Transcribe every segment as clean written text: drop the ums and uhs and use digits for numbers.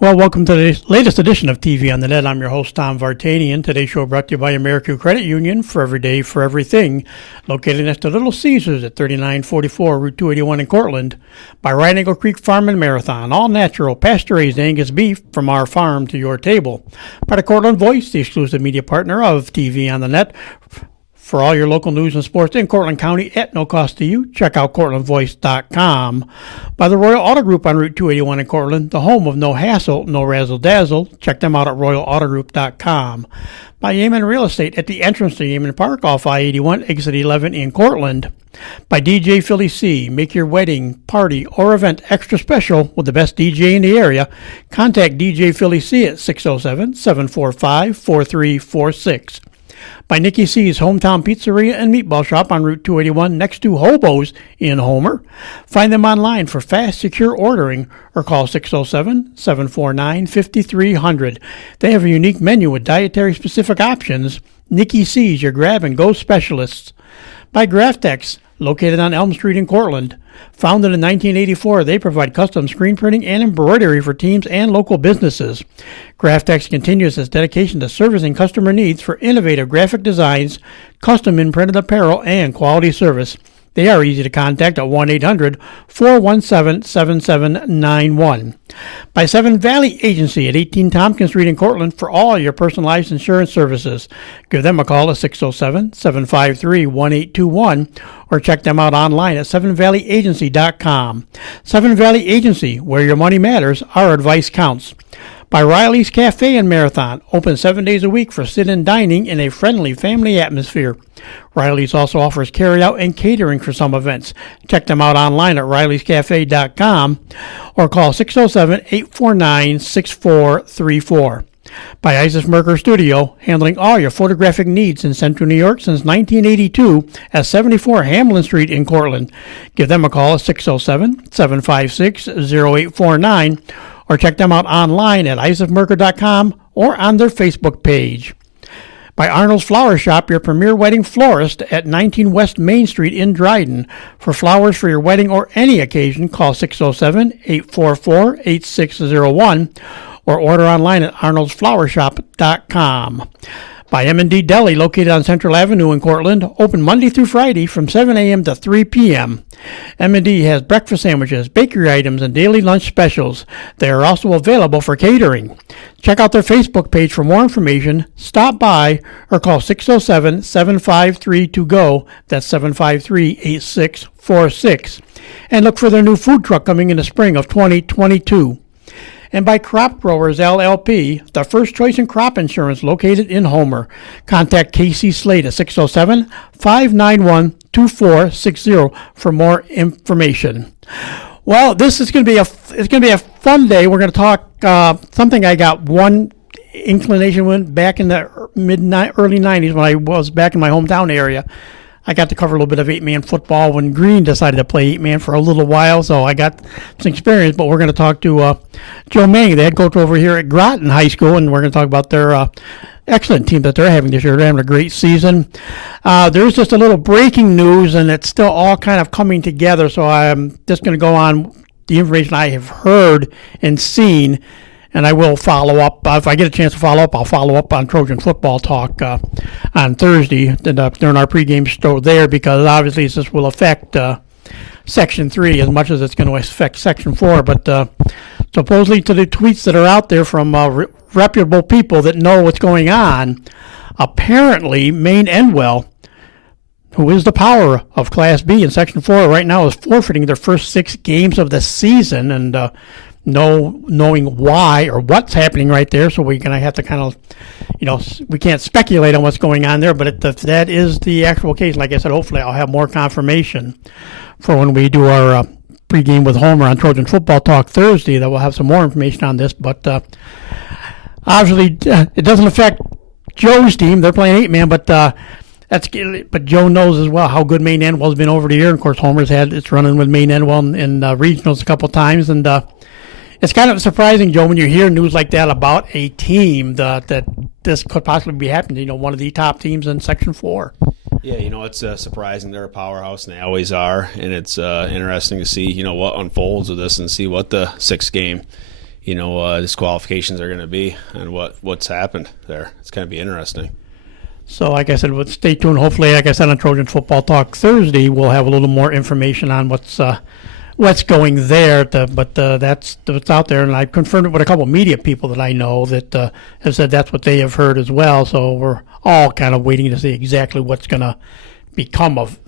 Well, welcome to the latest edition of TV on the Net. I'm your host, Tom Vartanian. Today's show brought to you by American Credit Union, for every day, for everything. Located next to Little Caesars at 3944 Route 281 in Cortland. By Right Angle Creek Farm and Marathon. All natural, pasture-raised Angus beef from our farm to your table. By the Cortland Voice, the exclusive media partner of TV on the Net. For all your local news and sports in Cortland County at no cost to you, check out CortlandVoice.com. By the Royal Auto Group on Route 281 in Cortland, the home of no hassle, no razzle-dazzle. Check them out at RoyalAutoGroup.com. By Yeaman Real Estate at the entrance to Yeaman Park off I-81, exit 11 in Cortland. By DJ Philly C. Make your wedding, party, or event extra special with the best DJ in the area. Contact DJ Philly C at 607-745-4346. By Nikki C's Hometown Pizzeria and Meatball Shop on Route 281 next to Hobo's in Homer. Find them online for fast, secure ordering or call 607-749-5300. They have a unique menu with dietary-specific options. Nikki C's, your grab-and-go specialists. By Graftex, located on Elm Street in Cortland. Founded in 1984, they provide custom screen printing and embroidery for teams and local businesses. Graftex continues its dedication to servicing customer needs for innovative graphic designs, custom imprinted apparel, and quality service. They are easy to contact at 1-800-417-7791. By Seven Valley Agency at 18 Tompkins Street in Cortland for all your personalized insurance services. Give them a call at 607-753-1821 or check them out online at sevenvalleyagency.com. Seven Valley Agency, where your money matters, our advice counts. By Riley's Cafe and Marathon, open 7 days a week for sit-in dining in a friendly family atmosphere. Riley's also offers carry-out and catering for some events. Check them out online at rileyscafe.com or call 607-849-6434. By Isis Merker Studio, handling all your photographic needs in Central New York since 1982 at 74 Hamlin Street in Cortland. Give them a call at 607-756-0849 or check them out online at isismerker.com or on their Facebook page. By Arnold's Flower Shop, your premier wedding florist at 19 West Main Street in Dryden. For flowers for your wedding or any occasion, call 607-844-8601 or order online at arnoldsflowershop.com. By M&D Deli, located on Central Avenue in Cortland, open Monday through Friday from 7 a.m. to 3 p.m. M&D has breakfast sandwiches, bakery items, and daily lunch specials. They are also available for catering. Check out their Facebook page for more information, stop by, or call 607-753-TO-GO, that's 753-8646, and look for their new food truck coming in the spring of 2022. And by Crop Growers LLP, the first choice in crop insurance located in Homer. Contact Casey Slade at 607-591-2460 for more information. Well, this is going to be a fun day. We're going to talk something I got one inclination with back in the early 90s when I was back in my hometown area. I got to cover a little bit of 8-man football when Green decided to play 8-man for a little while, so I got some experience. But we're going to talk to Joe Manning, the head coach over here at Groton High School, and we're going to talk about their excellent team that they're having this year. They're having a great season. There's just a little breaking news, and it's still all kind of coming together, so I'm just going to go on the information I have heard and seen, and I will follow up. If I get a chance to follow up, I'll follow up on Trojan Football Talk on Thursday during our pregame show there, because obviously this will affect Section 3 as much as it's going to affect Section 4. But supposedly, to the tweets that are out there from reputable people that know what's going on, apparently Maine Endwell, who is the power of Class B in Section 4 right now, is forfeiting their first 6 games of the season, and knowing why or what's happening right there, so we're going to have to kind of, we can't speculate on what's going on there, but if that is the actual case, like I said, hopefully I'll have more confirmation for when we do our pregame with Homer on Trojan Football Talk Thursday, that we'll have some more information on this. But obviously it doesn't affect Joe's team. They're playing 8-man, but Joe knows as well how good Maine Endwell's been over the year. And of course, Homer's had its running with Maine Endwell in regionals a couple times, and it's kind of surprising, Joe, when you hear news like that about a team that this could possibly be happening. One of the top teams in Section 4. Yeah, it's surprising. They're a powerhouse, and they always are. And it's interesting to see, what unfolds with this and see what the 6th game, disqualifications are going to be and what's happened there. It's going to be interesting. So, like I said, stay tuned. Hopefully, like I said on Trojan Football Talk Thursday, we'll have a little more information on what's going there. But that's what's out there, and I've confirmed it with a couple of media people that I know that have said that's what they have heard as well. So we're all kind of waiting to see exactly what's going to become of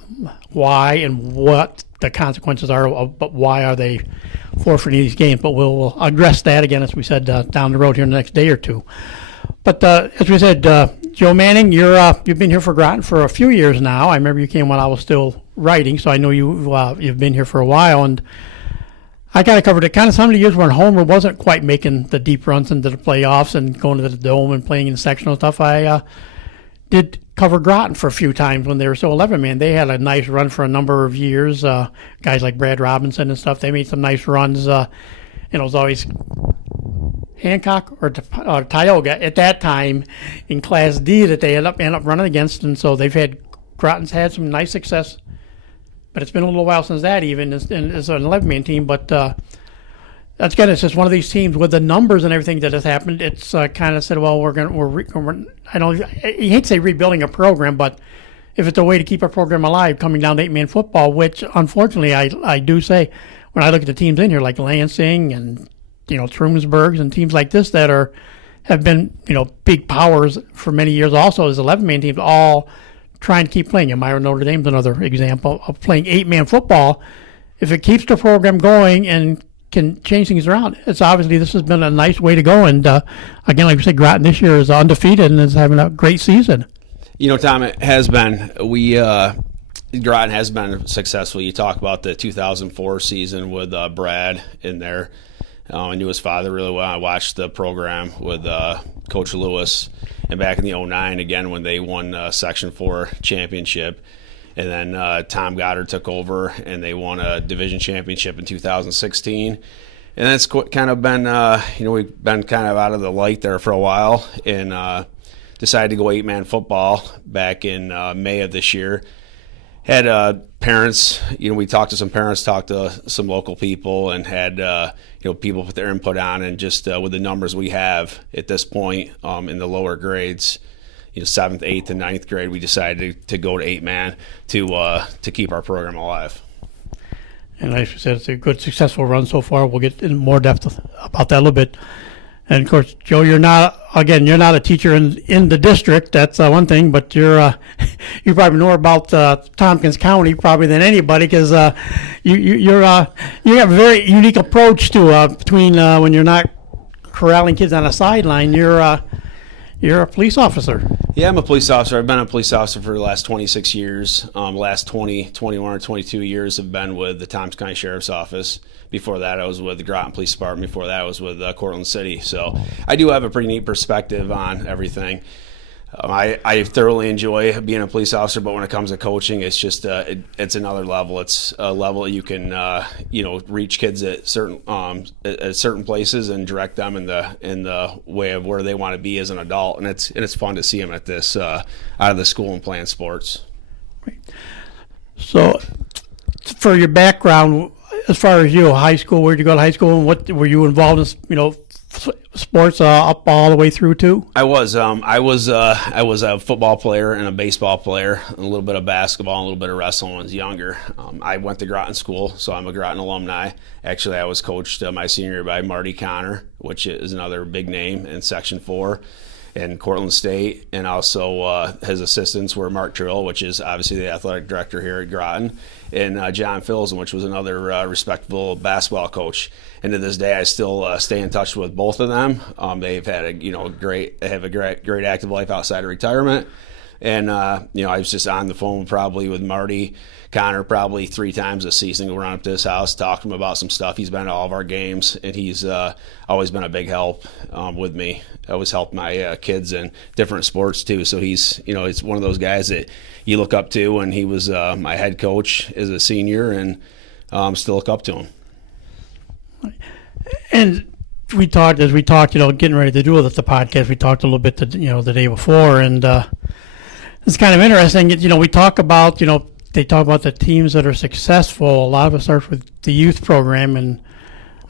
why and what the consequences are. But why are they forfeiting these games? But we'll address that again, as we said, down the road here in the next day or two. But as we said, Joe Manning, you've been here for Groton for a few years now. I remember you came when I was still writing, so I know you've been here for a while. And I kind of covered it. Kind of some of the years when Homer wasn't quite making the deep runs into the playoffs and going to the Dome and playing in sectional stuff. I did cover Groton for a few times when they were still 11-man. They had a nice run for a number of years. Guys like Brad Robinson and stuff, they made some nice runs. It was always Hancock or Tioga at that time in Class D that they end up running against, and so Groton's had some nice success, but it's been a little while since that even as an 11-man team. But that's good. It's just one of these teams with the numbers and everything that has happened. It's kind of said, well, you hate to say rebuilding a program, but if it's a way to keep a program alive, coming down to 8-man football, which unfortunately I do say when I look at the teams in here like Lansing and Trumansburgs and teams like this that have been, big powers for many years also as 11-man teams, all trying to keep playing. Elmira Notre Dame's another example of playing 8-man football. If it keeps the program going and can change things around, this has been a nice way to go. And again, like we said, Groton this year is undefeated and is having a great season. Tom, it has been. Groton has been successful. You talk about the 2004 season with Brad in there. I knew his father really well. I watched the program with Coach Lewis, and back in the 2009 again when they won Section 4 championship. And then Tom Goddard took over, and they won a division championship in 2016. And that's kind of been, we've been kind of out of the light there for a while, and decided to go 8-man football back in May of this year. Had parents, we talked to some parents, talked to some local people, and had people put their input on, and just with the numbers we have at this point in the lower grades, 7th, 8th, and 9th grade, we decided to go to 8-man to keep our program alive. And like I said, it's a good, successful run so far. We'll get in more depth about that a little bit. And of course, Joe, you're not a teacher in the district. That's one thing, but you probably know more about Tompkins County probably than anybody, because you have a very unique approach to between when you're not corralling kids on a sideline. You're a police officer. Yeah, I'm a police officer. I've been a police officer for the last 26 years. Last 20, 21, or 22 years have been with the Tompkins County Sheriff's Office. Before that, I was with the Groton Police Department. Before that, I was with Cortland City. So I do have a pretty neat perspective on everything. I thoroughly enjoy being a police officer, but when it comes to coaching, it's just it's another level. It's a level that you can reach kids at certain places and direct them in the way of where they want to be as an adult, and it's fun to see them at this out of the school and playing sports. So, for your background, as far as high school, where did you go to high school, and what were you involved in? Sports up all the way through too? I was a football player and a baseball player, and a little bit of basketball, and a little bit of wrestling when I was younger. I went to Groton school, so I'm a Groton alumni. Actually, I was coached my senior year by Marty Connor, which is another big name in Section 4 in Cortland State, and also his assistants were Mark Trill, which is obviously the athletic director here at Groton, and John Filson, which was another respectable basketball coach. And to this day, I still stay in touch with both of them. They've had a great active life outside of retirement. And I was just on the phone probably with Marty Connor probably 3 times this season. Go run up to his house, talk to him about some stuff. He's been to all of our games, and he's always been a big help with me. I always helped my kids in different sports too. So he's one of those guys that you look up to, and he was my head coach as a senior, and still look up to him. And we talked, getting ready to do the podcast. We talked a little bit, the day before, and it's kind of interesting. We talk about, they talk about the teams that are successful. A lot of it starts with the youth program, and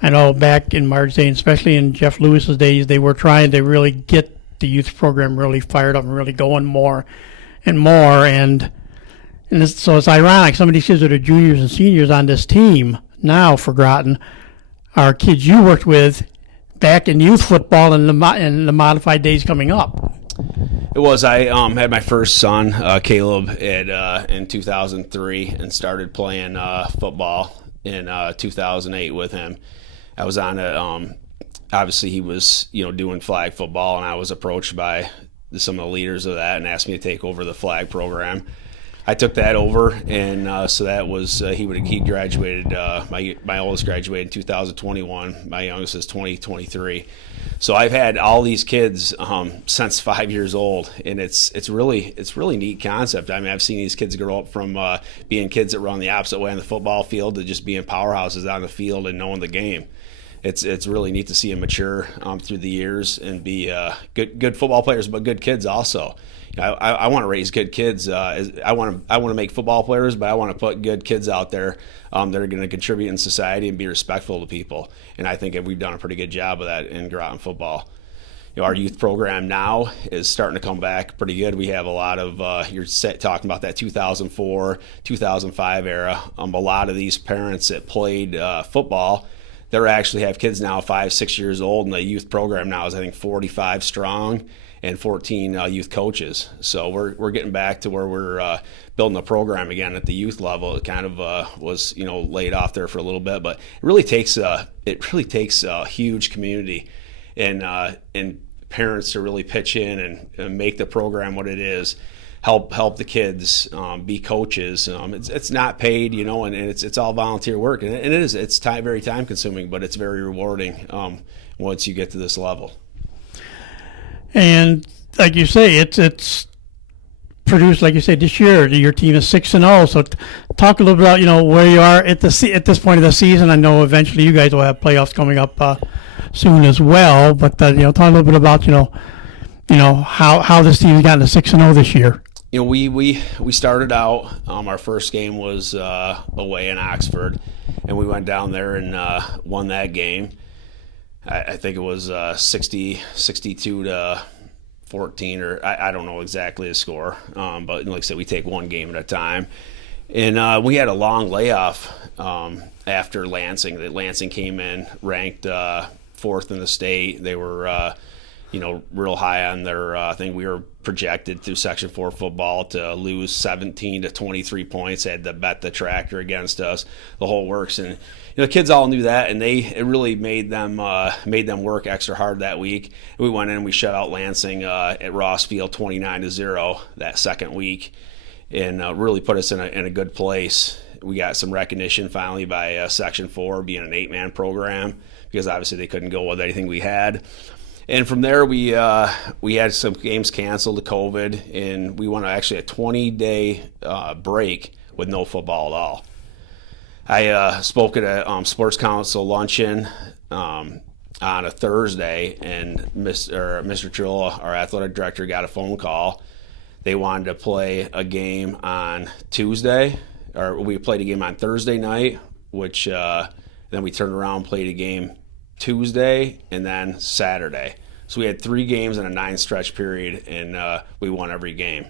I know back in Mark's day, and especially in Jeff Lewis's days, they were trying to really get the youth program really fired up and really going more and more. So it's ironic. Some of these kids that are juniors and seniors on this team now for Groton are kids you worked with back in youth football in the modified days coming up. It was. I had my first son, Caleb, in 2003, and started playing football in 2008 with him. I was on a obviously he was doing flag football, and I was approached by some of the leaders of that and asked me to take over the flag program. I took that over, and so that was he graduated. My oldest graduated in 2021. My youngest is 2023. So I've had all these kids since 5 years old, and it's really neat concept. I mean, I've seen these kids grow up from being kids that run the opposite way on the football field to just being powerhouses on the field and knowing the game. It's really neat to see them mature through the years and be good football players, but good kids also. I want to raise good kids. I want to make football players, but I want to put good kids out there that are going to contribute in society and be respectful to people. And I think we've done a pretty good job of that in Groton football. Our youth program now is starting to come back pretty good. We have a lot of you're talking about that 2004, 2005 era. A lot of these parents that played football, they actually have kids now 5-6 years old, and the youth program now is I think 45 strong and 14 youth coaches. So we're getting back to where we're building a program again at the youth level. It kind of was laid off there for a little bit, but it really takes a huge community and parents to really pitch in and make the program what it is. Help the kids be coaches. It's not paid, and it's all volunteer work, and it is. It's very time consuming, but it's very rewarding once you get to this level. And like you say, it's produced, like you said, this year. Your team is 6-0. So talk a little bit about where you are at this point of the season. I know eventually you guys will have playoffs coming up soon as well. But talk a little bit about how this team's gotten to 6-0 this year. We started out. Our first game was away in Oxford, and we went down there and won that game. I think it was 62 to 14, or I don't know exactly the score. But like I said, we take one game at a time. And we had a long layoff after Lansing. Lansing came in ranked fourth in the state. They were real high on their I think we were projected through Section 4 football to lose 17 to 23 points. They had to bet the tractor against us, the whole works. And the kids all knew that, and it really made them work extra hard that week. We went in and we shut out Lansing at Ross Field 29-0 that second week, and really put us in a good place. We got some recognition finally by Section 4 being an 8-man program, because obviously they couldn't go with anything we had. And from there, we had some games canceled to COVID, and we went actually a 20-day break with no football at all. I spoke at a sports council luncheon on a Thursday, and Mr. Trilla, our athletic director, got a phone call. They wanted to play a game on Tuesday, or we played a game on Thursday night, which then we turned around and played a game Tuesday and then Saturday. So we had 3 games in a 9-stretch period, and we won every game.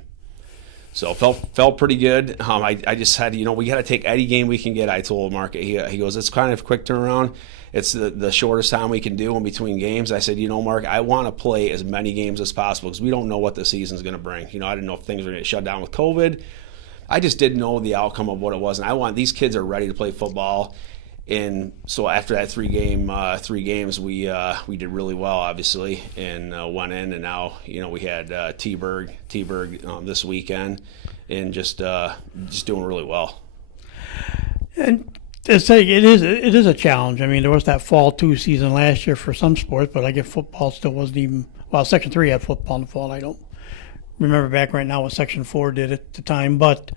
So felt pretty good. I just had, we got to take any game we can get. I told Mark, he goes, it's kind of a quick turnaround. It's the shortest time we can do in between games. I said, Mark, I want to play as many games as possible because we don't know what the season's going to bring. I didn't know if things were going to get shut down with COVID. I just didn't know the outcome of what it was, and these kids are ready to play football. And so after that 3 games, we did really well, obviously, and went in. And now we had T-Berg this weekend, and just doing really well. And it is a challenge. I mean, there was that fall 2 season last year for some sports, but I guess football still wasn't even. Well, Section 3 had football in the fall. I don't remember back right now what Section 4 did at the time, but.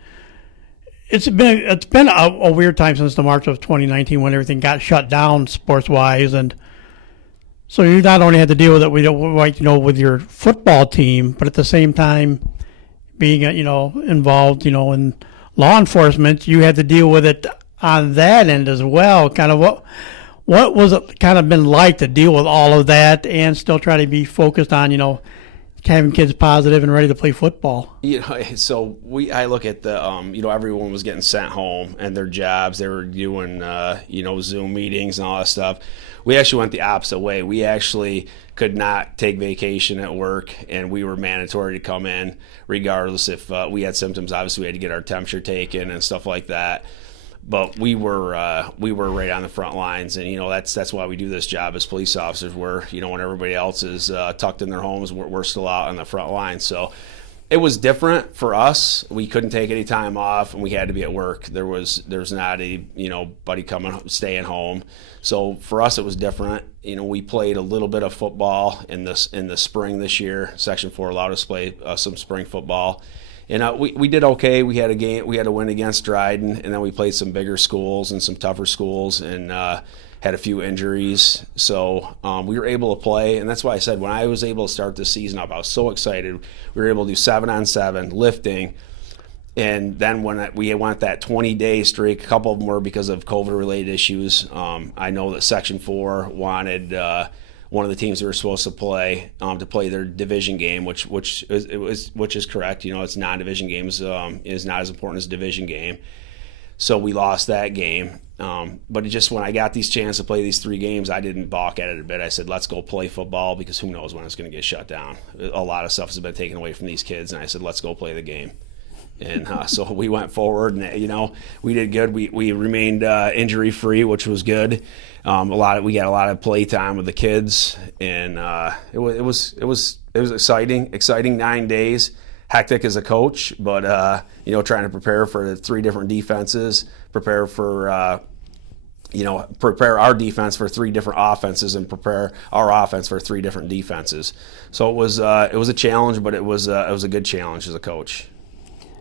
It's been a weird time since the March of 2019 when everything got shut down sports wise, and so you not only had to deal with it with your football team, but at the same time being involved in law enforcement, you had to deal with it on that end as well. Kind of What was it kind of been like to deal with all of that and still try to be focused on, having kids positive and ready to play football? So I look at the, everyone was getting sent home and their jobs. They were doing, Zoom meetings and all that stuff. We actually went the opposite way. We actually could not take vacation at work, and we were mandatory to come in regardless if we had symptoms. Obviously, we had to get our temperature taken and stuff like that. But we were right on the front lines, and that's why we do this job as police officers. Where when everybody else is tucked in their homes, we're still out on the front lines. So it was different for us. We couldn't take any time off, and we had to be at work. There's not a buddy staying home. So for us, it was different. We played a little bit of football in the spring this year. Section 4 allowed us to play some spring football. And we did okay. We had a win against Dryden, and then we played some bigger schools and some tougher schools, and had a few injuries. So we were able to play, and that's why I said when I was able to start this season up, I was so excited. We were able to do 7-on-7 lifting, and then when we went that 20-day streak, a couple of them were because of COVID-related issues. I know that Section 4 wanted one of the teams that were supposed to play their division game, which is correct. It's non-division games is not as important as a division game. So we lost that game. But when I got these chances to play these 3 games, I didn't balk at it a bit. I said, let's go play football, because who knows when it's going to get shut down. A lot of stuff has been taken away from these kids, and I said, let's go play the game. And so we went forward, and we did good. We remained injury free, which was good. We got a lot of play time with the kids, and it was exciting 9 days. Hectic as a coach, but trying to prepare for the 3 different defenses, prepare our defense for 3 different offenses, and prepare our offense for 3 different defenses. So it was a challenge, but it was a good challenge as a coach.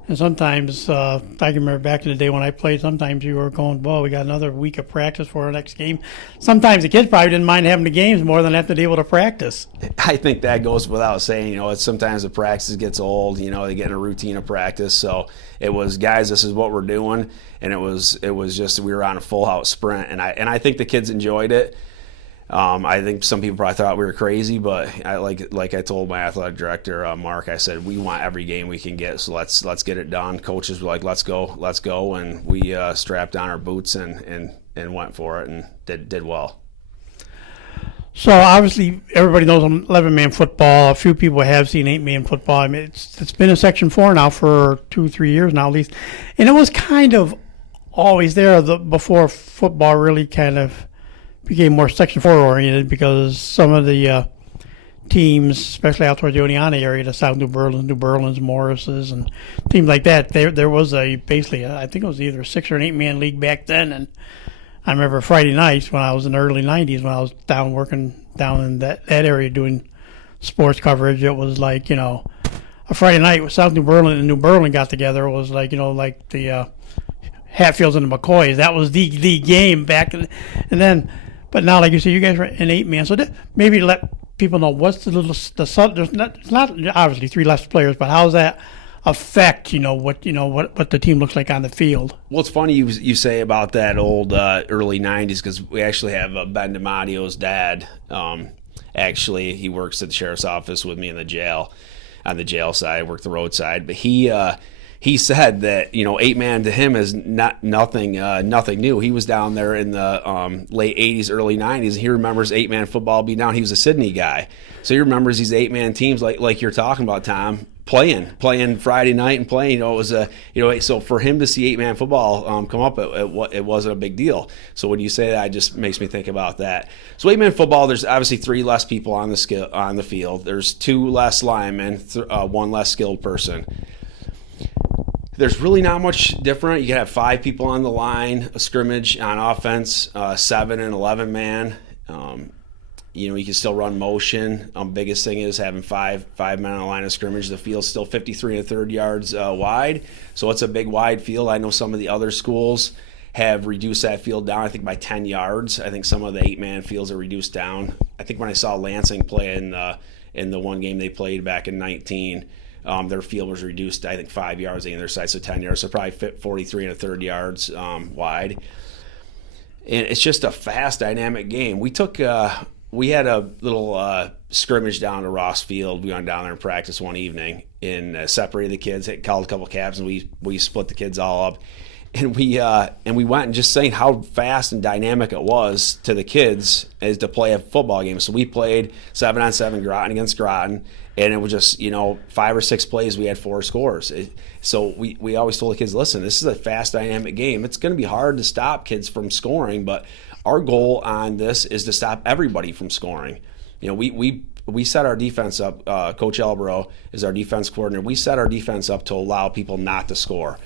And sometimes, I can remember back in the day when I played, sometimes you were going, well, we got another week of practice for our next game. Sometimes the kids probably didn't mind having the games more than having to be able to practice. I think that goes without saying. It's sometimes the practice gets old. They get in a routine of practice. So it was, guys, this is what we're doing. And it was just we were on a full-out sprint. And I think the kids enjoyed it. I think some people probably thought we were crazy, but like I told my athletic director, Mark, I said, we want every game we can get, so let's get it done. Coaches were like, let's go, and we strapped on our boots and went for it and did well. So obviously everybody knows 11-man football. A few people have seen 8-man football. I mean, it's been in Section 4 now for 2-3 years now at least, and it was kind of always there before football really kind of became more Section 4 oriented, because some of the teams, especially out towards the Oneonta area, the South New Berlin's, Morris's, and teams like that, there was I think it was either a 6 or an 8-man league back then. And I remember Friday nights when I was in the early 90s, when I was working down in that area doing sports coverage, it was like, a Friday night with South New Berlin and New Berlin got together. It was like, like the Hatfields and the McCoys. That was the game back in, and then. But now, like you say, you guys are an 8-man, so maybe let people know what's it's not obviously 3 less players, but how does that affect what the team looks like on the field? Well, it's funny you say about that old early 90s, because we actually have Ben DiMattio's dad. Actually, he works at the sheriff's office with me in the jail, on the jail side. I work the road side, but he said that 8-man to him is nothing new. He was down there in the late 80s, early 90s, and he remembers 8-man football being down. He was a Sydney guy, so he remembers these 8-man teams like you're talking about, Tom, playing Friday night and playing. It was so for him to see 8-man football come up, it wasn't a big deal. So when you say that, it just makes me think about that. So 8-man football, there's obviously 3 less people on the field. There's 2 less linemen, 1 less skilled person. There's really not much different. You can have 5 people on the line, a scrimmage on offense, 7 and 11-man. You can still run motion. Biggest thing is having five men on the line of scrimmage. The field's still 53 1/3 yards wide, so it's a big wide field. I know some of the other schools have reduced that field down, I think, by 10 yards. I think some of the 8-man fields are reduced down. I think when I saw Lansing play in the one game they played back in 19, their field was reduced, I think, 5 yards on either side, so 10 yards, so probably 43 1/3 yards wide. and it's just a fast, dynamic game. We had a little scrimmage down to Ross Field. We went down there and practiced one evening and separated the kids. Called a couple cabs, and we split the kids all up. And we went and just saying how fast and dynamic it was to the kids as to play a football game. So we played 7-on-7 Groton against Groton, and it was just 5 or 6 plays. We had 4 scores. So we always told the kids, listen, this is a fast, dynamic game. It's going to be hard to stop kids from scoring, but our goal on this is to stop everybody from scoring. We set our defense up. Coach Elbro is our defense coordinator. We set our defense up to allow people not to score.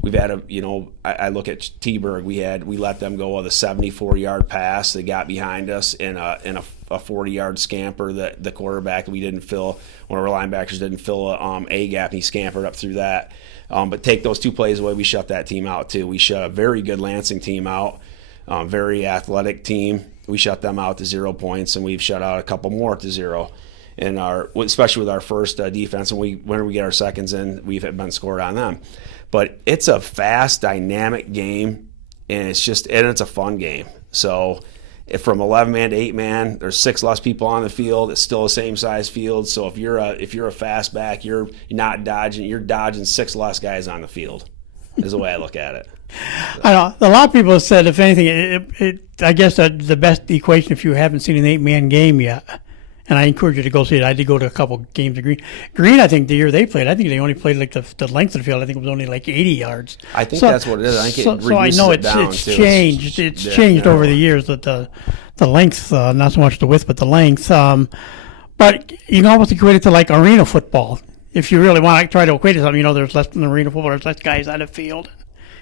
We've had I look at T-Berg. We let them go with a 74-yard pass. They got behind us in a 40-yard scamper that the quarterback we didn't fill. One of our linebackers didn't fill a gap, and he scampered up through that. But take those 2 plays away, we shut that team out too. We shut a very good Lansing team out, very athletic team. We shut them out to 0 points, and we've shut out a couple more to 0. And especially with our first defense, and whenever we get our seconds in, we've been scored on them. But it's a fast, dynamic game, and it's a fun game. So if from 11-man to 8-man, there's 6 less people on the field. It's still the same size field. So if you're a fast back, you're not dodging. You're dodging 6 less guys on the field. Is the way I look at it. I know a lot of people have said, if anything, I guess the best equation, if you haven't seen an 8-man game yet. And I encourage you to go see it. I did go to a couple games of Green. Green, I think the year they played, I think they only played like the length of the field. I think it was only like 80 yards. I think that's what it is. I think it so I know it down it's too. changed. It's changed over the years. That the length, not so much the width, but the length. But you can almost equate it to like arena football. If you really want to try to equate it to something, there's less than arena football. There's less guys on the field.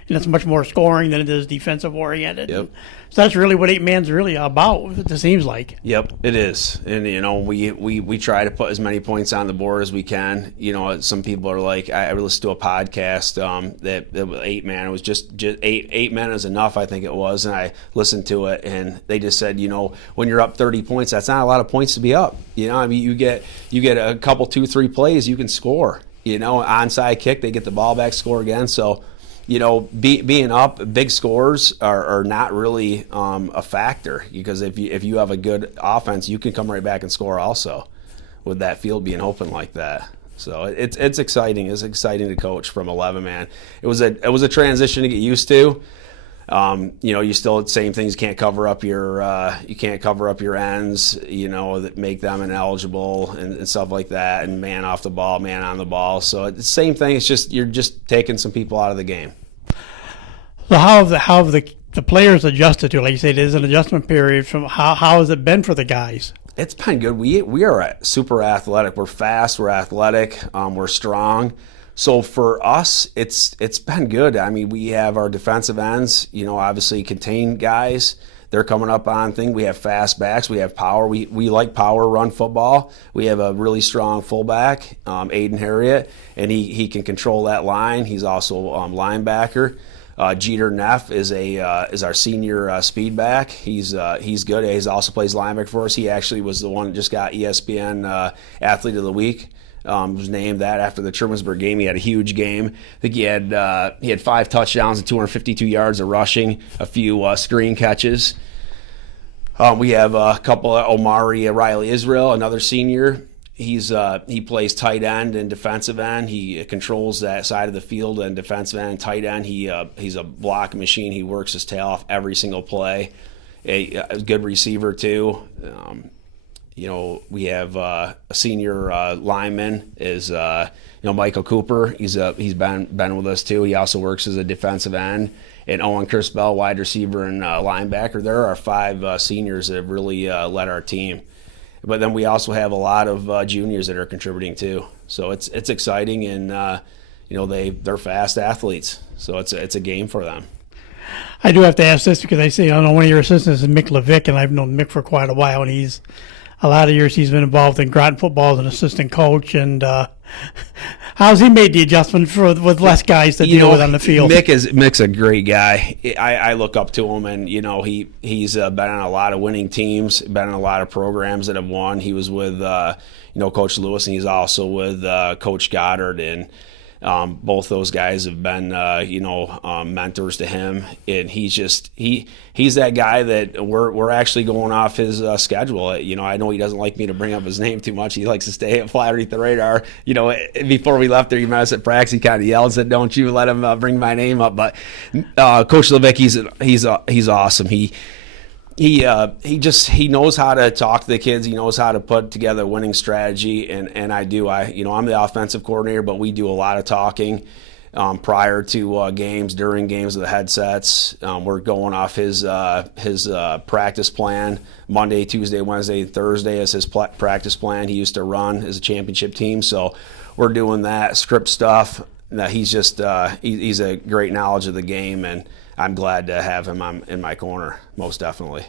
And it's much more scoring than it is defensive oriented. Yep. So that's really what 8-man's really about, it seems like. Yep, it is. And, we try to put as many points on the board as we can. Some people are like, I listened to a podcast that 8-man, it was just 8 men is enough, I think it was. And I listened to it, and they just said, when you're up 30 points, that's not a lot of points to be up. You get a couple, 2-3 plays, you can score. Onside kick, they get the ball back, score again. So, being up, big scores are not really a factor, because if you have a good offense, you can come right back and score also, with that field being open like that. So it's exciting. It's exciting to coach from 11-man. It was a transition to get used to. You still same things. You can't cover up your ends. That make them ineligible and stuff like that. And man off the ball, man on the ball. So it's the same thing. It's just you're just taking some people out of the game. So how have the players adjusted to it? Like you said, it is an adjustment period. From how has it been for the guys? It's been good. We are super athletic. We're fast. We're athletic. We're strong. So for us, it's been good. I mean, we have our defensive ends, obviously contain guys. They're coming up on thing. We have fast backs. We have power. We like power run football. We have a really strong fullback, Aiden Harriet, and he can control that line. He's also linebacker. Jeter Neff is our senior speed back. He's good. He also plays linebacker for us. He actually was the one that just got ESPN Athlete of the Week. Was named that after the Trumansburg game. He had a huge game. I think he had 5 touchdowns and 252 yards of rushing, a few screen catches. We have a couple of Omari Riley Israel, another senior. He plays tight end and defensive end. He controls that side of the field and defensive end and tight end. He's a block machine. He works his tail off every single play. A good receiver too. We have a senior lineman is Michael Cooper. He's been with us too. He also works as a defensive end. And Owen Crispell, wide receiver and linebacker. There are 5 seniors that have really led our team. But then we also have a lot of juniors that are contributing too. So it's exciting, and they're fast athletes. So it's a game for them. I do have to ask this because I see one of your assistants is Mick Levick, and I've known Mick for quite a while, and a lot of years he's been involved in Groton football as an assistant coach. And how's he made the adjustment with less guys to deal with on the field? Mick's a great guy. I look up to him, and he's been on a lot of winning teams, been in a lot of programs that have won. He was with Coach Lewis, and he's also with Coach Goddard. And Both those guys have been, mentors to him, and he's that guy that we're actually going off his schedule. I know he doesn't like me to bring up his name too much. He likes to stay fly underneath the radar. Before we left there, he met us at practice. He kind of yelled and said, "Don't you let him bring my name up." But Coach Levick, he's awesome. He knows how to talk to the kids. He knows how to put together a winning strategy, and I'm the offensive coordinator, but we do a lot of talking prior to games, during games with the headsets. We're going off his practice plan. Monday, Tuesday, Wednesday, Thursday is his practice plan. He used to run as a championship team, so we're doing that script stuff. He's just he's a great knowledge of the game, and I'm glad to have him in my corner, most definitely.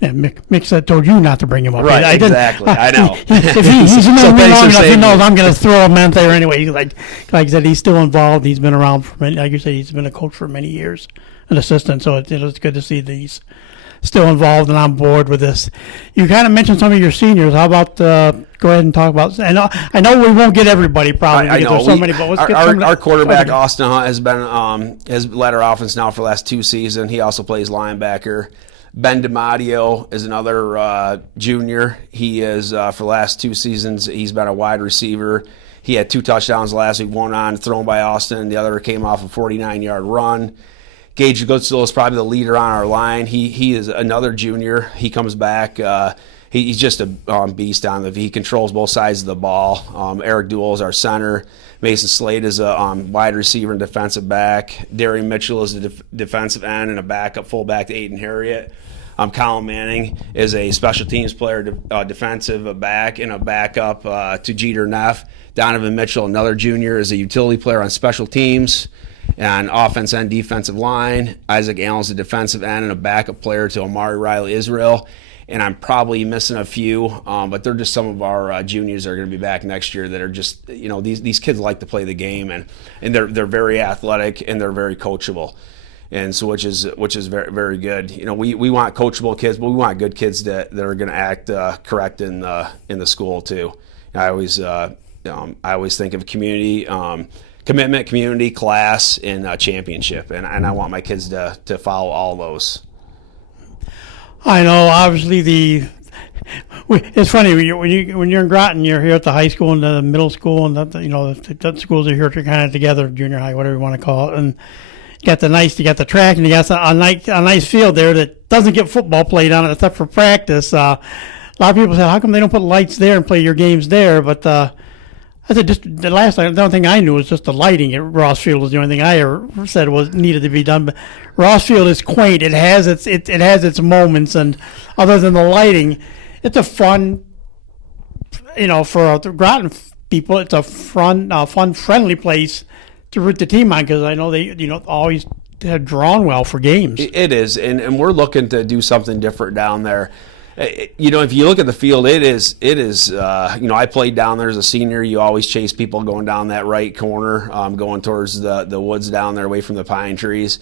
Yeah, Mick said, told you not to bring him up. Right, exactly. I know. If he's known me long enough, he knows I'm going to throw him out there anyway. Like I said, he's still involved. He's been around for many, like you said, he's been a coach for many years, an assistant. So it's good to see that he's still involved and on board with this. You kind of mentioned some of your seniors. How about go ahead and talk about? I know we won't get everybody probably. I know there's so many, but let's get our quarterback Austin Hunt has led our offense now for the last 2 seasons. He also plays linebacker. Ben DiMatteo is another junior. He is for the last 2 seasons. He's been a wide receiver. He had 2 touchdowns last week. One thrown by Austin. The other came off a 49-yard run. Gage Goodsell is probably the leader on our line. He is another junior. He comes back. He's just a beast on the. He controls both sides of the ball. Eric Duell is our center. Mason Slade is a wide receiver and defensive back. Darian Mitchell is a defensive end and a backup fullback to Aiden Harriet. Colin Manning is a special teams player, defensive back, and a backup to Jeter Neff. Donovan Mitchell, another junior, is a utility player on special teams and offense and defensive line. Isaac Allen's a defensive end and a backup player to Amari Riley Israel. And I'm probably missing a few, but they're just some of our juniors that are going to be back next year that are just, these kids like to play the game, and they're very athletic and they're very coachable, and so which is very, very good. We want coachable kids, but we want good kids that are going to act correct in the school too. I always think of community. Commitment, community, class, and championship, and I want my kids to follow all those. I know. Obviously, it's funny when you're in Groton, you're here at the high school and the middle school, and the schools are here kind of together, junior high, whatever you want to call it, and you got the track, and you got a nice field there that doesn't get football played on it except for practice. A lot of people say, how come they don't put lights there and play your games there? But I said, just the only thing I knew was just the lighting at Ross Field was the only thing I ever said was needed to be done. But Ross Field is quaint. It has its moments, and other than the lighting, it's a fun, for the Groton people, it's a fun, friendly place to root the team on, because I know they, always have drawn well for games. It is, and we're looking to do something different down there. If you look at the field, it is. I played down there as a senior. You always chase people going down that right corner, going towards the woods down there, away from the pine trees.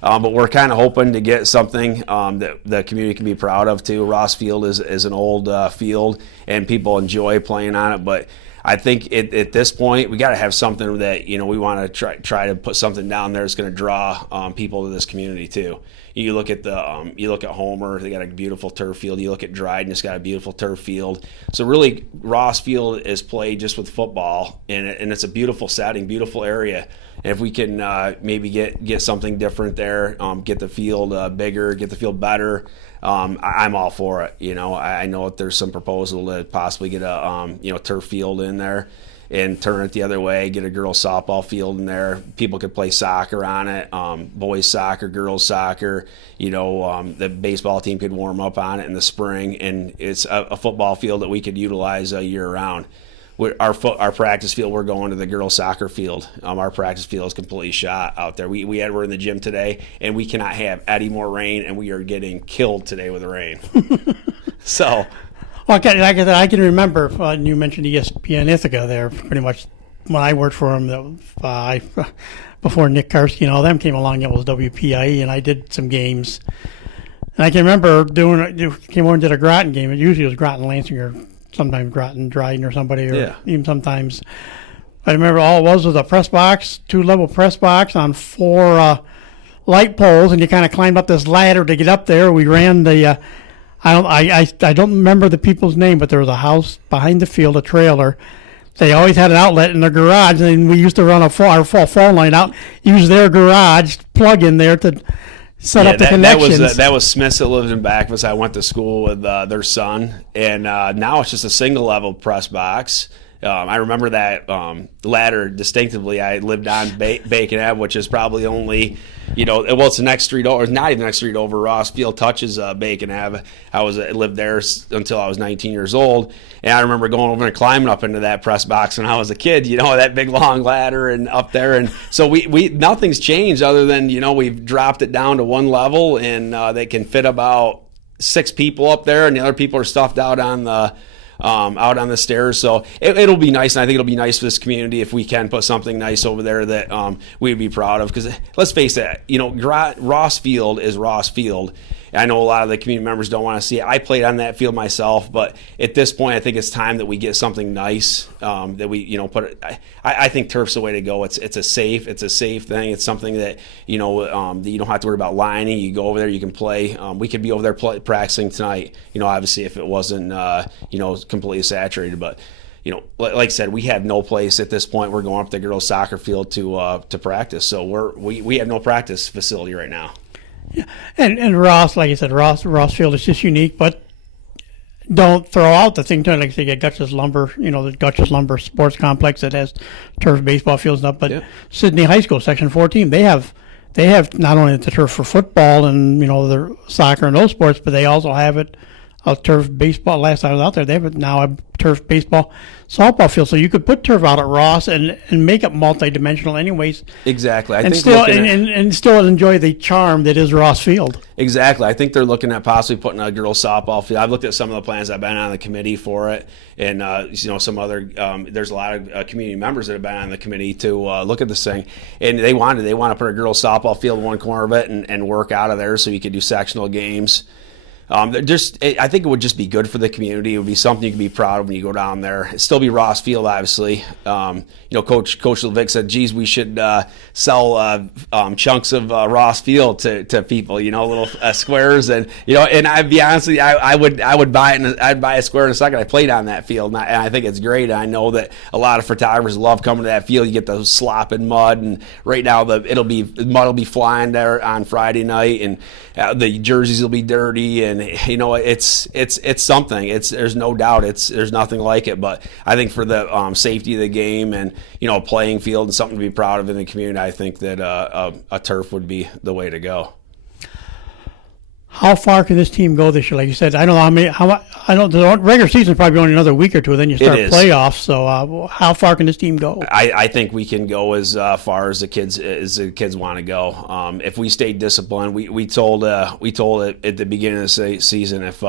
But we're kind of hoping to get something that the community can be proud of too. Ross Field is an old field, and people enjoy playing on it. But I think at this point, we got to have something that we want to try to put something down there that's going to draw people to this community too. You look at Homer, they got a beautiful turf field. You look at Dryden, it's got a beautiful turf field. So really, Ross Field is played just with football, and it's a beautiful setting, beautiful area. And if we can maybe get something different there, get the field bigger, get the field better, I'm all for it. I know that there's some proposal to possibly get a turf field in there and turn it the other way, get a girls softball field in there. People could play soccer on it, boys soccer, girls soccer. The baseball team could warm up on it in the spring, and it's a football field that we could utilize year round. Our practice field, we're going to the girls soccer field. Our practice field is completely shot out there. We're in the gym today, and we cannot have any more rain, and we are getting killed today with the rain. So. Well, I can remember, you mentioned ESPN Ithaca there, pretty much when I worked for them, before Nick Karski and all them came along, it was WPIE, and I did some games. And I can remember came over and did a Groton game. It usually was Groton Lansing, or sometimes Groton Dryden or somebody, or even sometimes I remember all it was a press box, 2-level press box on 4 light poles, and you kind of climbed up this ladder to get up there. We ran the I don't remember the people's name, but there was a house behind the field, a trailer. They always had an outlet in their garage, and we used to run our phone line out, use their garage, plug in there to set up the connections. That was Smiths that lived in Bacchus. I went to school with their son, and now it's just a single-level press box. I remember that ladder distinctively. I lived on Bacon Ave, which is probably only, it's the next street over. It's not even the next street over. Ross Field touches Bacon Ave. I lived there until I was 19 years old, and I remember going over and climbing up into that press box when I was a kid. That big long ladder and up there, and so we nothing's changed other than we've dropped it down to one level, and they can fit about 6 people up there, and the other people are stuffed out on the stairs. So it'll be nice, and I think it'll be nice for this community if we can put something nice over there that we'd be proud of. Because let's face it, Ross Field is Ross Field. I know a lot of the community members don't want to see it. I played on that field myself, but at this point, I think it's time that we get something nice that we put it. I think turf's the way to go. It's a safe thing. It's something that that you don't have to worry about lining. You go over there, you can play. We could be over there practicing tonight. Obviously if it wasn't completely saturated, but. Like I said, we have no place at this point. We're going up to the girls' soccer field to practice, so we have no practice facility right now. Yeah, and Ross, like you said, Ross Field is just unique, but don't throw out the thing. Like you get Gutch's Lumber, the Gutch's Lumber Sports Complex that has turf baseball fields and up. But Sydney High School, Section 14, they have not only the turf for football and their soccer and those sports, but they also have it. A turf baseball. Last time I was out there, they have now a turf baseball softball field, so you could put turf out at Ross and make it multi-dimensional, anyways. Exactly, and still enjoy the charm that is Ross Field. Exactly, I think they're looking at possibly putting a girls' softball field. I've looked at some of the plans. I've been on the committee for it, and some other. There's a lot of community members that have been on the committee to look at this thing, and they want to put a girls' softball field in one corner of it and work out of there, so you could do sectional games. I think it would just be good for the community. It would be something you can be proud of when you go down there. It'd still be Ross Field, obviously. Coach Levick said, "Geez, we should sell chunks of Ross Field to people. Little squares." And I'd be honest with you, I would buy it. I'd buy a square in a second. I played on that field, and I think it's great. I know that a lot of photographers love coming to that field. You get the slop and mud, and right now mud will be flying there on Friday night, and the jerseys will be dirty, and it's something. There's no doubt. There's nothing like it. But I think for the safety of the game and a playing field and something to be proud of in the community, I think that a turf would be the way to go. How far can this team go this year? Like you said, I don't know I know the regular season is probably only another week or two, then you start playoffs. So how far can this team go? I think we can go as far as the kids want to go. If we stay disciplined, we told it at the beginning of the season. If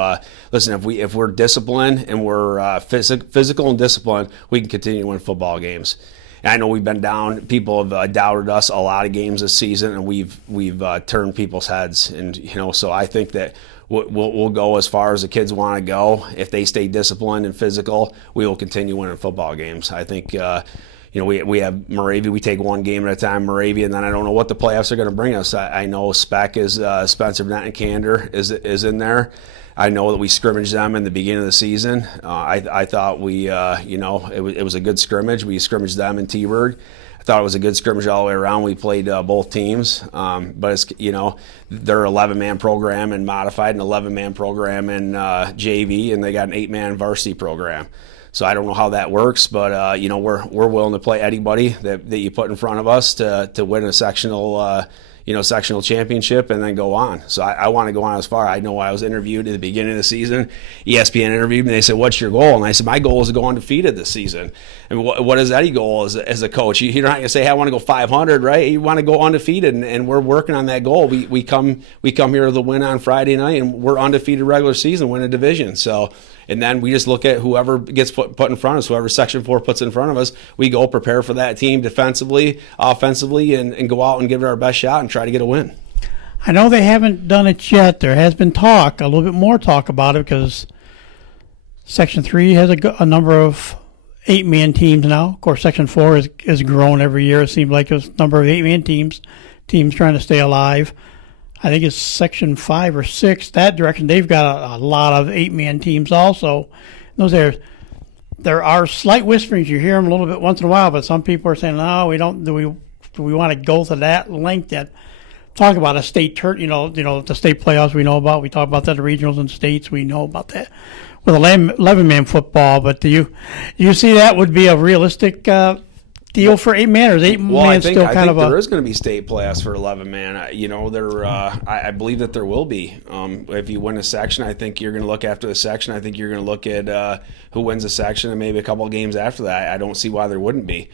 we're disciplined and we're physical and disciplined, we can continue to win football games. And I know we've been down. People have doubted us a lot of games this season, and we've turned people's heads. And so I think that we'll go as far as the kids want to go. If they stay disciplined and physical, we will continue winning football games. I think we have Moravia. We take one game at a time, Moravia, and then I don't know what the playoffs are going to bring us. I know Spec is Spencer Bennett and Candor is in there. I know that we scrimmaged them in the beginning of the season. I thought it was a good scrimmage. We scrimmaged them in T-Burg. I thought it was a good scrimmage all the way around. We played both teams, but it's they're 11-man program and modified, an 11-man program in JV, and they got an 8-man varsity program. So I don't know how that works, but we're willing to play anybody that you put in front of us to win a sectional championship and then go on. So I want to go on as far. I know I was interviewed at the beginning of the season. ESPN interviewed me. They said, "What's your goal?" And I said, "My goal is to go undefeated this season." And what is that goal as a coach? You're not going to say, "Hey, I want to go 500," right? You want to go undefeated, and we're working on that goal. We come here to the win on Friday night, and we're undefeated regular season, win a division. So. And then we just look at whoever gets put in front of us, whoever Section 4 puts in front of us, we go prepare for that team defensively, offensively, and go out and give it our best shot and try to get a win. I know they haven't done it yet. There has been talk, a little bit more talk about it, because Section 3 has a number of 8-man teams now. Of course, Section 4 has grown every year. It seems like there's a number of 8-man teams trying to stay alive. I think it's Section 5 or 6, that direction. They've got a lot of 8-man teams also. Those there are slight whisperings. You hear them a little bit once in a while, but some people are saying, no, we don't. Do we want to go to that length yet? Talk about a state the state playoffs we know about. We talk about that, the regionals and states, we know about that with 11-man football. But do you see that would be a realistic deal for 8-man, or is 8-man still kind of a? There is going to be state playoffs for 11-man. I believe that there will be. If you win a section, I think you're going to look after the section. I think you're going to look at who wins the section and maybe a couple of games after that. I don't see why there wouldn't be.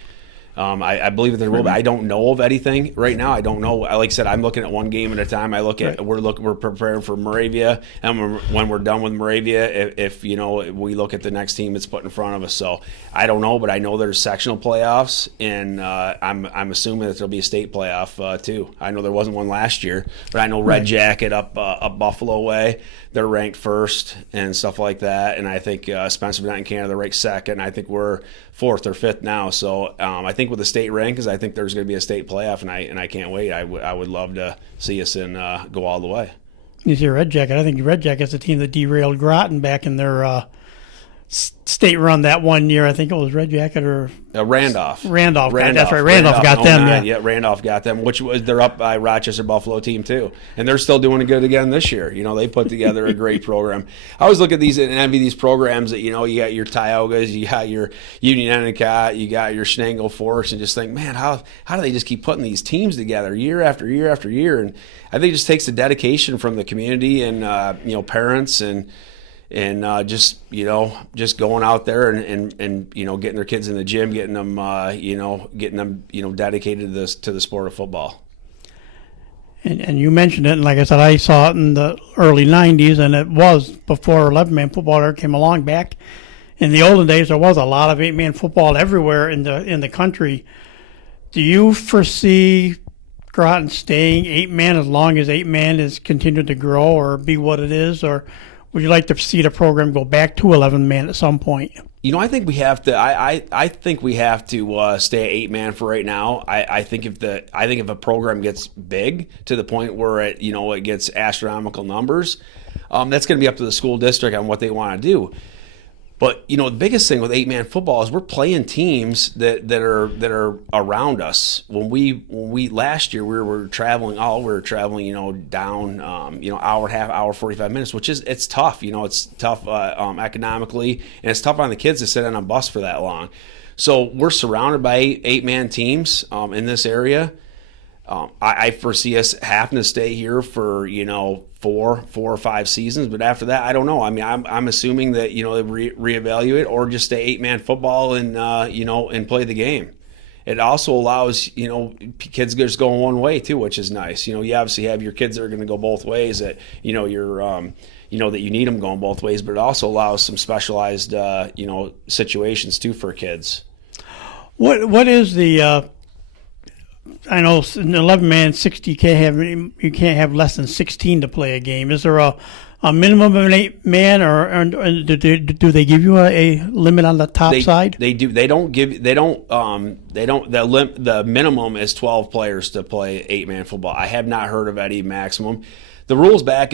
I believe that there will be. I don't know of anything right now. I don't know. Like I said, I'm looking at one game at a time. I look at we're preparing for Moravia, and when we're done with Moravia, if we look at the next team that's put in front of us. So I don't know, but I know there's sectional playoffs, and I'm assuming that there'll be a state playoff too. I know there wasn't one last year, but I know Red Jacket up Buffalo way, they're ranked first and stuff like that, and I think Spencer Benton, Canada, they're ranked second. I think we're 4th or 5th now. So I think with the state rankings, I think there's going to be a state playoff, and I can't wait. I would love to see us go all the way. You see Red Jacket. I think Red Jacket's the team that derailed Groton back in their state run that one year. I think it was Red Jacket or Randolph. Randolph. That's right. Randolph got them. Yeah, Randolph got them. They're up by Rochester Buffalo team too, and they're still doing good again this year. They put together a great program. I always look at these and envy these programs that you got your Tiogas, you got your Union Endicott, you got your Schnangel Forks, and just think, man, how do they just keep putting these teams together year after year after year? And I think it just takes the dedication from the community and parents and just going out there and getting their kids in the gym, getting them dedicated to the sport of football. And you mentioned it, and like I said, I saw it in the early '90s, and it was before 11-man football ever came along. Back in the olden days, there was a lot of 8-man football everywhere in the country. Do you foresee Groton staying 8-man as long as 8-man is continued to grow or be what it is, or would you like to see the program go back to 11-man at some point? I think we have to. I think we have to stay 8-man for right now. I think if a program gets big to the point where it gets astronomical numbers, that's going to be up to the school district on what they want to do. But the biggest thing with 8-man football is we're playing teams that are around us. When we last year we were traveling down hour and a half, hour 45 minutes, which is it's tough. It's tough economically, and it's tough on the kids to sit on a bus for that long. So we're surrounded by 8-man teams in this area. I foresee us having to stay here for 4 or 5 seasons, but after that, I don't know. I mean, I'm assuming that they reevaluate or just stay 8-man football and and play the game. It also allows kids just going one way too, which is nice. You obviously have your kids that are going to go both ways. That you're that you need them going both ways, but it also allows some specialized situations too for kids. What is the I know in 11-man, you can't have less than 16 to play a game. Is there a minimum of an 8-man, or do they give you a limit on the top side? They do. The minimum is 12 players to play 8-man football. I have not heard of any maximum. The rules that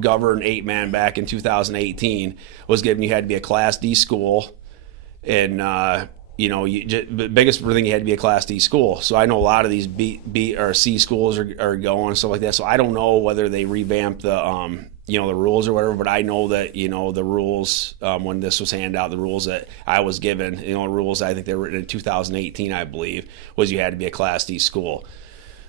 govern 8-man back in 2018 was given you had to be a Class D school, and the biggest thing, you had to be a Class D school. So I know a lot of these B or C schools are going and stuff like that. So I don't know whether they revamped the the rules or whatever. But I know that the rules when this was handed out, the rules that I was given, the rules I think they were written in 2018, I believe, was you had to be a Class D school.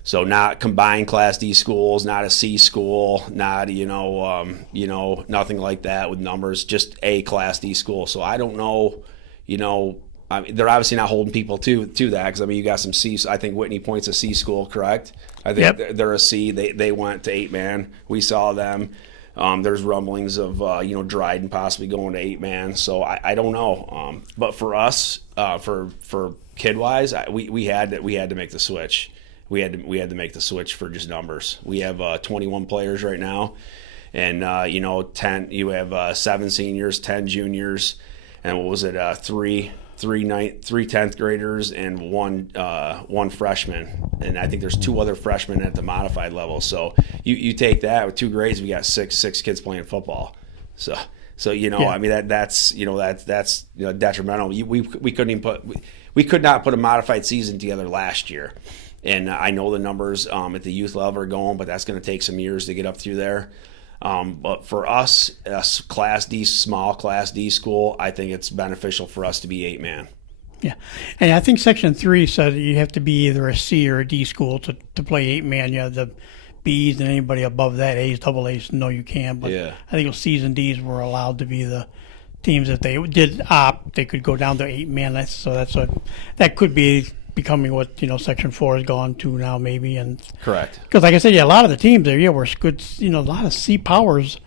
So not combined Class D schools, not a C school, not nothing like that with numbers, just a Class D school. So I don't know, I mean, they're obviously not holding people to that because, you got some C. I think Whitney Point's a C school, correct? I think they're a C. They went to 8-man. We saw them. There's rumblings of, Dryden possibly going to 8-man. So I don't know. But for us, for kid-wise, we had to make the switch. We had to make the switch for just numbers. We have 21 players right now. And, 10. You have 7 seniors, 10 juniors. and what was it? Three 10th graders and one freshman, and I think there's 2 other freshmen at the modified level. So you take that with 2 grades, we got six kids playing football. So I mean that's detrimental. We couldn't even we could not put a modified season together last year, and I know the numbers at the youth level are going, but that's going to take some years to get up through there. But for us, Class D, small Class D school, I think it's beneficial for us to be 8-man. Yeah, and I think Section 3 said you have to be either a C or a D school to play 8-man. You have the Bs and anybody above that, A's, double A's, no, you can't. But Yeah. I think C's and D's were allowed to be the teams. If they did opt, they could go down to 8-man. That could be becoming what Section 4 has gone to now, maybe. And Correct. because, like I said, a lot of the teams there, were good. A lot of C powers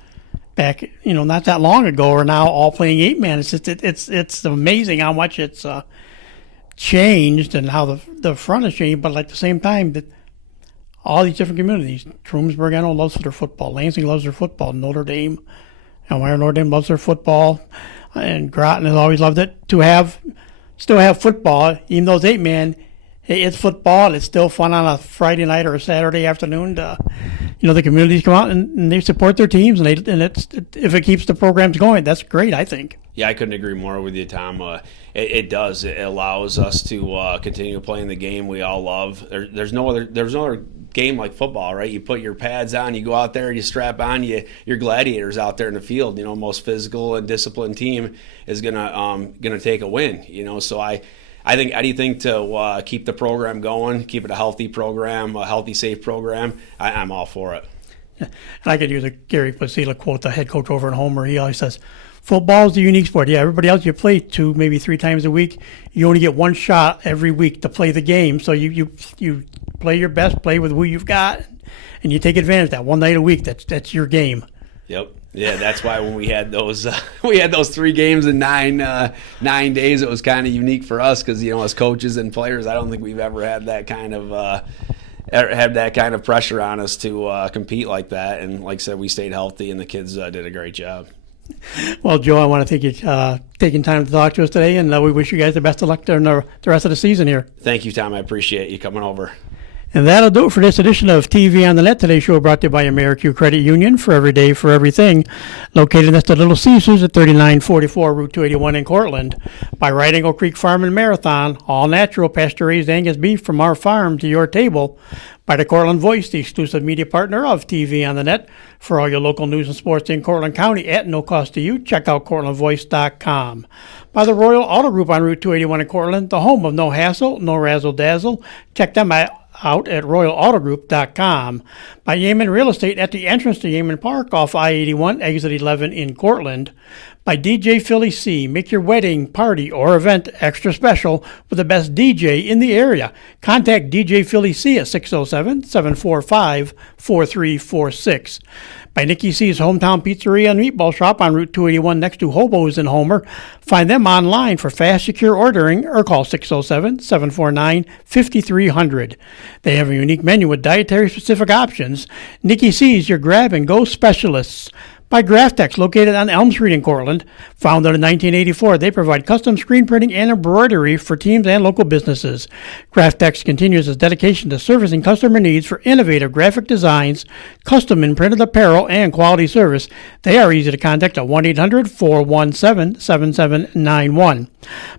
back, not that long ago, are now all playing 8-man. It's just it's amazing how much it's changed and how the front has changed. But at the same time, that all these different communities, Troomsburg, I know, loves their football. Lansing loves their football. Notre Dame, Elmira Notre Dame loves their football, and Groton has always loved it. Still have football, even though it's 8-man. It's football. It's still fun on a Friday night or a Saturday afternoon. The communities come out and they support their teams, and if it keeps the programs going, that's great, I think. Yeah, I couldn't agree more with you, Tom. It does. It allows us to continue playing the game we all love. There's no other game like football, right? You put your pads on, you go out there, you strap on, your gladiators out there in the field. Most physical and disciplined team is gonna take a win. So I think anything to keep the program going, keep it a healthy program, a healthy, safe program. I'm all for it. Yeah. And I could use a Gary Placilla quote, the head coach over in Homer. He always says, football is the unique sport. Yeah, everybody else you play 2, maybe 3 times a week. You only get one shot every week to play the game. So you play your best, play with who you've got, and you take advantage of that one night a week. That's your game. Yep. Yeah, that's why when we had those 3 games in 9 days, it was kind of unique for us because as coaches and players, I don't think we've ever had that kind of pressure on us to compete like that. And like I said, we stayed healthy, and the kids did a great job. Well, Joe, I want to thank you taking time to talk to us today, and we wish you guys the best of luck during the rest of the season here. Thank you, Tom. I appreciate you coming over. And that'll do it for this edition of TV on the Net. Today's show brought to you by AmeriQ Credit Union, for every day, for everything. Located next to Little Caesars at 3944 Route 281 in Cortland. By Right Angle Creek Farm and Marathon, all natural pasture-raised Angus beef from our farm to your table. By the Cortland Voice, the exclusive media partner of TV on the Net. For all your local news and sports in Cortland County at no cost to you, check out CortlandVoice.com. By the Royal Auto Group on Route 281 in Cortland, the home of no hassle, no razzle-dazzle. Check them out at RoyalAutoGroup.com. By Yeaman Real Estate at the entrance to Yeaman Park off I-81, exit 11 in Cortland. By DJ Philly C. Make your wedding, party, or event extra special with the best DJ in the area. Contact DJ Philly C at 607-745-4346. By Nikki C's Hometown Pizzeria and Meatball Shop on Route 281 next to Hobo's in Homer. Find them online for fast, secure ordering or call 607-749-5300. They have a unique menu with dietary-specific options. Nikki C's, your grab-and-go specialists. By Graftex, located on Elm Street in Cortland. Founded in 1984, they provide custom screen printing and embroidery for teams and local businesses. Graftex continues its dedication to servicing customer needs for innovative graphic designs, custom and printed apparel, and quality service. They are easy to contact at 1-800-417-7791.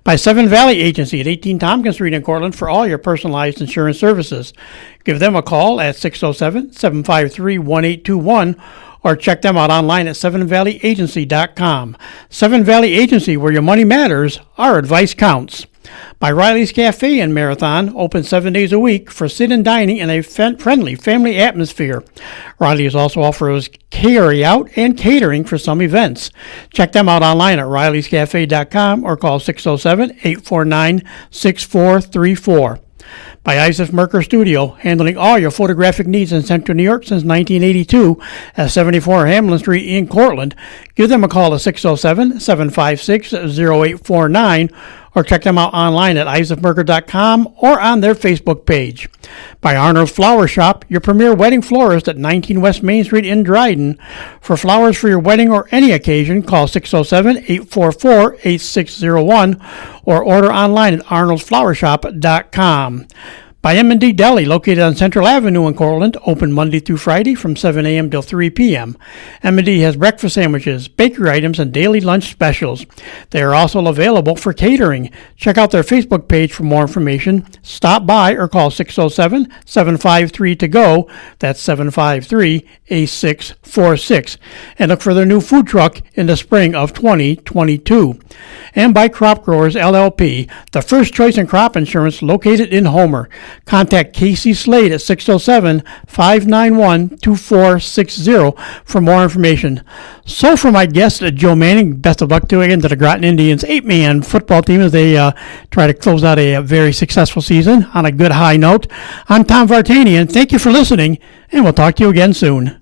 By Seven Valley Agency at 18 Tompkins Street in Cortland for all your personalized insurance services. Give them a call at 607-753-1821. or check them out online at sevenvalleyagency.com. Seven Valley Agency, where your money matters, our advice counts. By Riley's Cafe in Marathon, open 7 days a week for sit-in dining in a friendly family atmosphere. Riley's also offers carry-out and catering for some events. Check them out online at rileyscafe.com or call 607-849-6434. By Isaac Merker Studio, handling all your photographic needs in Central New York since 1982 at 74 Hamlin Street in Cortland. Give them a call at 607-756-0849 or check them out online at isaacmerker.com or on their Facebook page. By Arnold's Flower Shop, your premier wedding florist at 19 West Main Street in Dryden. For flowers for your wedding or any occasion, call 607-844-8601 or order online at arnoldsflowershop.com. By M&D Deli, located on Central Avenue in Cortland, open Monday through Friday from 7 a.m. till 3 p.m. M&D has breakfast sandwiches, bakery items, and daily lunch specials. They are also available for catering. Check out their Facebook page for more information. Stop by or call 607-753-TO-GO. That's 753-8646. And look for their new food truck in the spring of 2022. And by Crop Growers LLP, the first choice in crop insurance located in Homer. Contact Casey Slade at 607-591-2460 for more information. So for my guest, Joe Manning, best of luck to again to the Groton Indians 8-man football team as they try to close out a very successful season on a good high note. I'm Tom Vartanian. Thank you for listening, and we'll talk to you again soon.